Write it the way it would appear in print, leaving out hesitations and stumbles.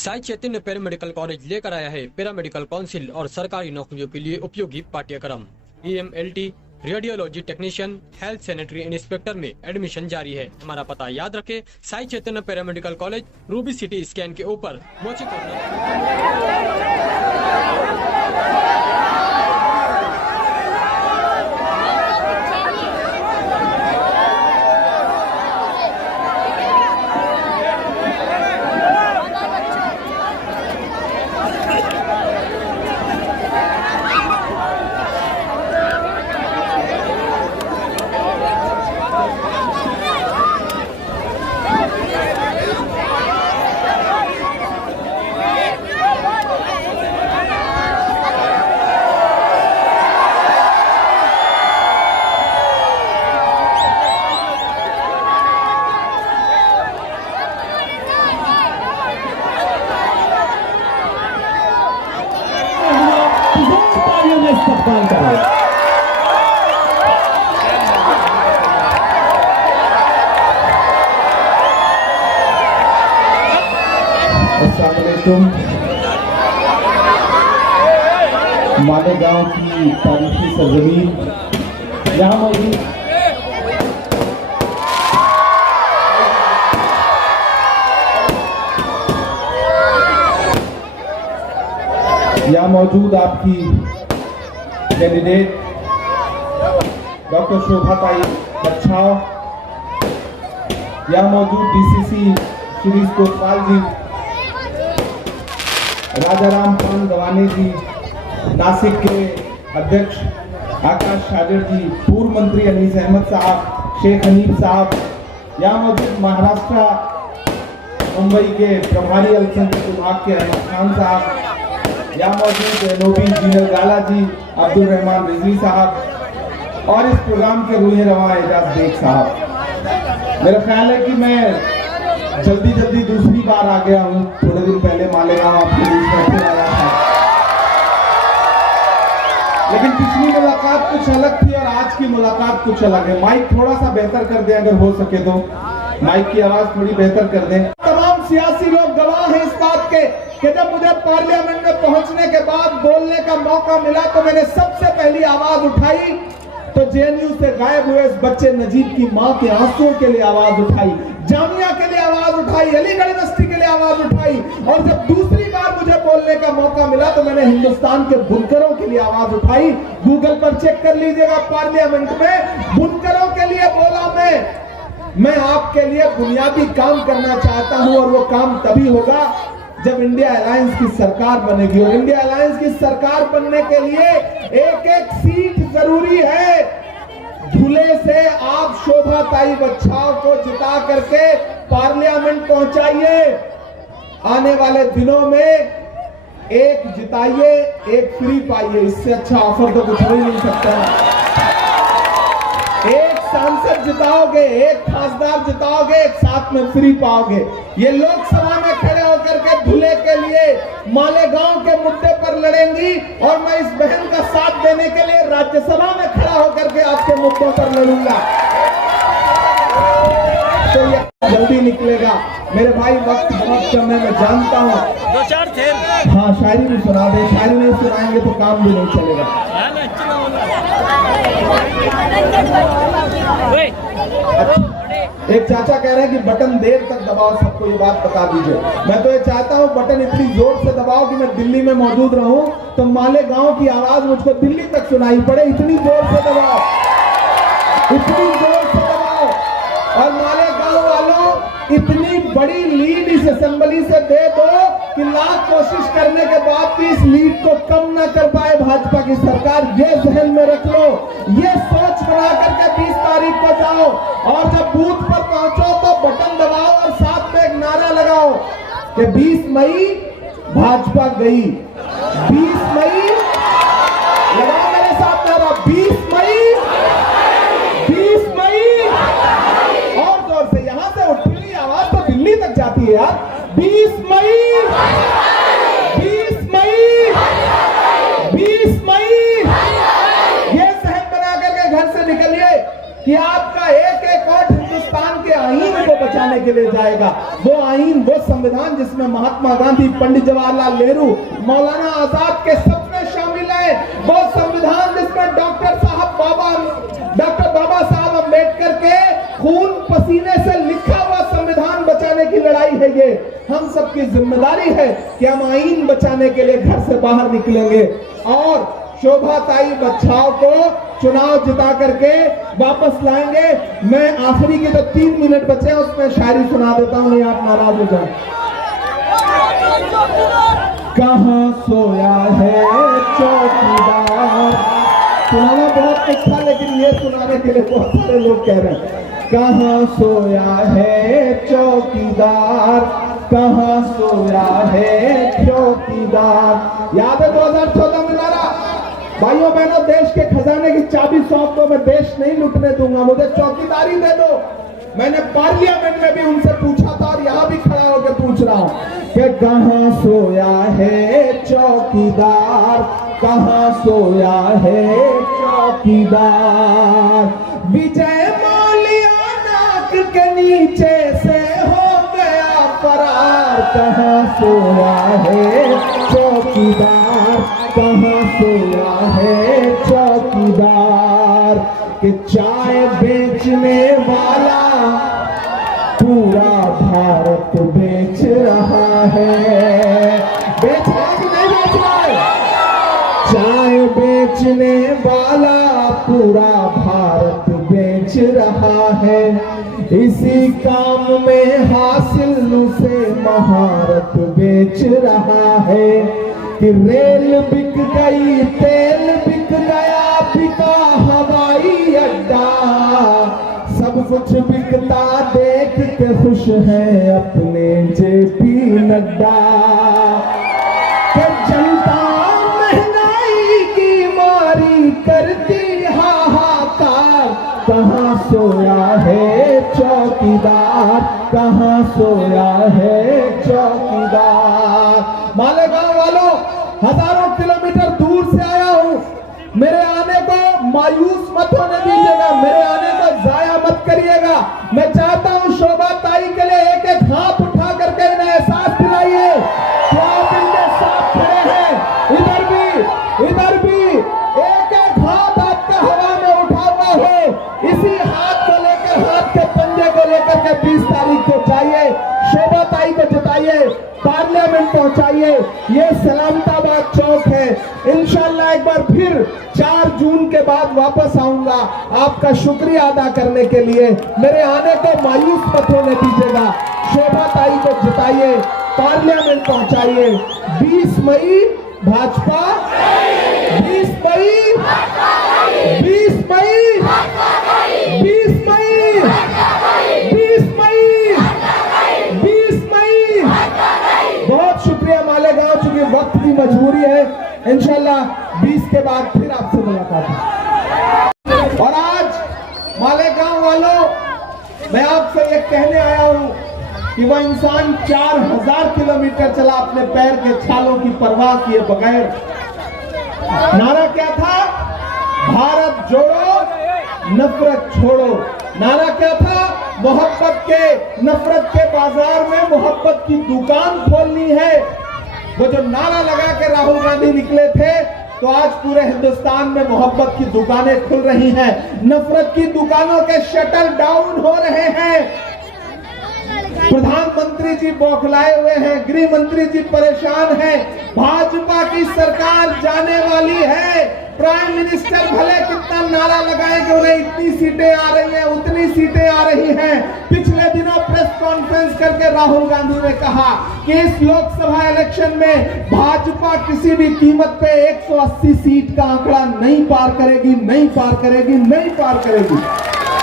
Sai Chaitanya paramedical college लेकर आया है पैरामेडिकल काउंसिल और सरकारी नौकरियों के लिए उपयोगी पाठ्यक्रम। EMLT, radiology technician, health sanitary inspector में एडमिशन जारी है। हमारा पता याद रखें, Sai Chaitanya paramedical college, Ruby City scan के ऊपर, मोची कॉर्नर। इस्तेमाल करें। अस्सलामुअलैकुम। मालेगांव की तारीखी सरजमीन यहाँ मौजूद आपकी कैंडिडेट डॉक्टर शोभाताई बच्छाव, यहाँ मौजूद DCC श्री कोतवाल जी, राजाराम पान गवाने जी, नासिक के अध्यक्ष आकाश शाजर जी, पूर्व मंत्री अनीस अहमद साहब, शेख हनीफ साहब, यहाँ मौजूद महाराष्ट्र मुंबई के प्रभारी अल्पसंख्यक विभाग के अहमद खान साहब, यहाँ मौजूद नोबी इंजीनियर गाला जी, अब्दुल रहमान रिजवी साहब और इस प्रोग्राम के रूहे रवा एजाज बेग साहब। मेरा ख्याल है कि मैं जल्दी दूसरी बार आ गया हूँ। थोड़े दिन पहले मालेगांव आपके बीच में फिर आया था, लेकिन पिछली मुलाकात कुछ अलग थी और आज की मुलाकात कुछ अलग है। माइक थोड़ा सा बेहतर कर दें, अगर हो सके तो माइक की आवाज थोड़ी बेहतर कर दें। तमाम सियासी लोग गवाह हैं इस बात के कि जब मुझे पार्लियामेंट में पहुंचने के बाद बोलने का मौका मिला तो मैंने सबसे पहली आवाज उठाई तो JNU से गायब हुए इस बच्चे नजीब की मां के आंसुओं के लिए आवाज उठाई, जामिया के लिए आवाज उठाई, अलीगढ़ यूनिवर्सिटी के लिए आवाज उठाई, और जब दूसरी बार मुझे बोलने का मौका मिला तो मैंने हिंदुस्तान के बुनकरों के लिए आवाज उठाई। गूगल पर चेक कर लीजिएगा, पार्लियामेंट में बुनकरों के लिए बोला मैं आपके लिए बुनियादी काम करना चाहता हूं और वो काम तभी होगा जब इंडिया अलायंस की सरकार बनेगी। और इंडिया अलायंस की सरकार बनने के लिए एक सीट जरूरी है। धुले से आप शोभाताई बच्छाव को जिता करके पार्लियामेंट पहुंचाइए। आने वाले दिनों में एक जिताइए, एक फ्री पाइए। इससे अच्छा ऑफर तो कुछ हो ही नहीं सकता। एक सांसद जिताओगे, एक खासदार जिताओगे, एक साथ में फ्री पाओगे। ये लोकसभा में खड़े होकर के धुले के लिए मालेगांव के मुद्दे पर लड़ेंगी और मैं इस बहन का साथ देने के लिए राज्यसभा में खड़ा होकर के आपके मुद्दों पर लड़ूंगा। तो ये जल्दी निकलेगा मेरे भाई, वक्त बहुत कम है, मैं जानता हूँ। दो चार थे। हाँ, शायरी भी सुना दे। शायरी नहीं सुनाएंगे तो काम भी नहीं चलेगा। एक चाचा कह रहे हैं कि बटन देर तक दबाओ, सबको ये बात बता दीजिए। मैं तो ये चाहता हूँ बटन इतनी जोर से दबाओ कि मैं दिल्ली में मौजूद रहूं तो मालेगांव की आवाज मुझको दिल्ली तक सुनाई पड़े। इतनी जोर से दबाओ, इतनी जोर से दबाओ। और मालेगांव वालों, इतनी बड़ी लीड इस असेंबली से दे दो कि लाख कोशिश करने के बाद भी इस लीड को कम ना कर पाए भाजपा की सरकार। ये जहन में रख लो, ये सोच बना करके 20 तारीख को जाओ और जब बूथ पर पहुंचो तो बटन दबाओ और साथ में एक नारा लगाओ कि 20 मई भाजपा गई। 20 मई, लगाओ मेरे साथ नारा, 20 मई, 20 मई। और जोर से, यहां से उठी हुई आवाज तो दिल्ली तक जाती है यार। 20 मई, 20 मई, 20 मई। ये सहन बना करके घर से निकलिए कि आपका एक वोट हिंदुस्तान के आईन को बचाने बचाने के लिए जाएगा। वो आईन, वो संविधान जिसमें महात्मा गांधी, पंडित जवाहरलाल नेहरू, मौलाना आजाद के सपने शामिल है, वो संविधान जिसमें डॉक्टर बाबा साहब अम्बेडकर के खून पसीने से लिखा हुआ संविधान बचाने की लड़ाई है। ये हम सबकी जिम्मेदारी है कि हम आईन बचाने के लिए घर से बाहर निकलेंगे और शोभाताई बच्चाओं को चुनाव जिता करके वापस लाएंगे। मैं आखिरी के जो 3 मिनट बचे हैं उसमें शायरी सुना देता हूं, नहीं आप नाराज हो जाए। कहां सोया है चौकीदार, सुनाना बहुत कुछ था लेकिन ये सुनाने के लिए बहुत सारे लोग कह रहे हैं। कहां सोया है चौकीदार, कहां सोया है चौकीदार। याद है 2014 में नारा, भाइयों बहनों, देश के खजाने की चाबी सौंप दो, मैं देश नहीं लुटने दूंगा, मुझे चौकीदारी दे दो। मैंने पार्लियामेंट में भी उनसे पूछा था और यहाँ भी खड़ा होकर पूछ रहा हूँ कि कहां सोया है चौकीदार, कहां सोया है चौकीदार। विजय माल्या नाक के नीचे से हो गया फरार, कहां सोया है चौकीदार, कहां सोया है चौकीदार। कि चाय बेचने वाला पूरा भारत बेच रहा है, बेच रहा है कि नहीं बेच रहा है? चाय बेचने वाला पूरा भारत बेच रहा है, इसी काम में हासिल उसे महारत बेच रहा है। कि रेल बिक गई, तेल बिक गया, बिका हवाई अड्डा, सब कुछ बिकता देख के खुश है अपने जेपी नड्डा। कि जनता महंगाई की मारी करती हाहाकार, कहां सोया है चौकीदार, कहां सोया है चौकीदार। मालेगांव वालों, हजारों किलोमीटर दूर से आया हूं, मेरे आने को मायूस मत होने दीजिएगा, मेरे आने को जाया मत करिएगा। मैं चाहता हूं शोभाताई के लिए एक एक हाथ उठा करके इन्हें एहसास दिलाइए कि आप इनके साथ खड़े हैं। इधर भी एक एक हाथ आपका हवा में उठा हुआ हो, इसी हाथ को लेकर, हाथ के पंजे को लेकर के 20 तारीख को जाइए, शोभाताई को जिताइए, पार्लियामेंट पहुंचाइए। ये सलामताबाद चौक है। इंशाल्लाह एक बार फिर 4 जून के बाद वापस आऊंगा आपका शुक्रिया अदा करने के लिए। मेरे आने को मायूस मत होने दीजिएगा, शोभाताई को जिताइए, पार्लियामेंट पहुंचाइए। 20 मई भाजपा, 20 मई, 20 मई, 20 मई, 20 मई, 20 मई। बहुत शुक्रिया मालेगांव, चूंकि वक्त की मजबूरी है, इंशाल्लाह 20 के बाद फिर आपसे मुलाकात है। और आज मालेगांव वालों, मैं आपसे ये कहने आया हूं कि वह इंसान 4000 किलोमीटर चला अपने पैर के छालों की परवाह किए बगैर। नारा क्या था? भारत जोड़ो, नफरत छोड़ो। नारा क्या था? मोहब्बत के, नफरत के बाजार में मोहब्बत की दुकान खोलनी है। वो जो नारा लगा के राहुल गांधी निकले थे, तो आज पूरे हिंदुस्तान में मोहब्बत की दुकानें खुल रही हैं, नफरत की दुकानों के शटर डाउन हो रहे हैं। प्रधानमंत्री जी बौखलाए हुए हैं, गृह मंत्री जी परेशान हैं। भाजपा की सरकार जाने वाली है। प्राइम मिनिस्टर भले कितना नारा लगाए कि उन्हें इतनी सीटें आ रही हैं, उतनी सीटें आ रही हैं। पिछले दिनों प्रेस कॉन्फ्रेंस करके राहुल गांधी ने कहा कि इस लोकसभा इलेक्शन में भाजपा किसी भी कीमत पे 180 सीट का आंकड़ा नहीं पार करेगी, नहीं पार करेगी, नहीं पार करेगी।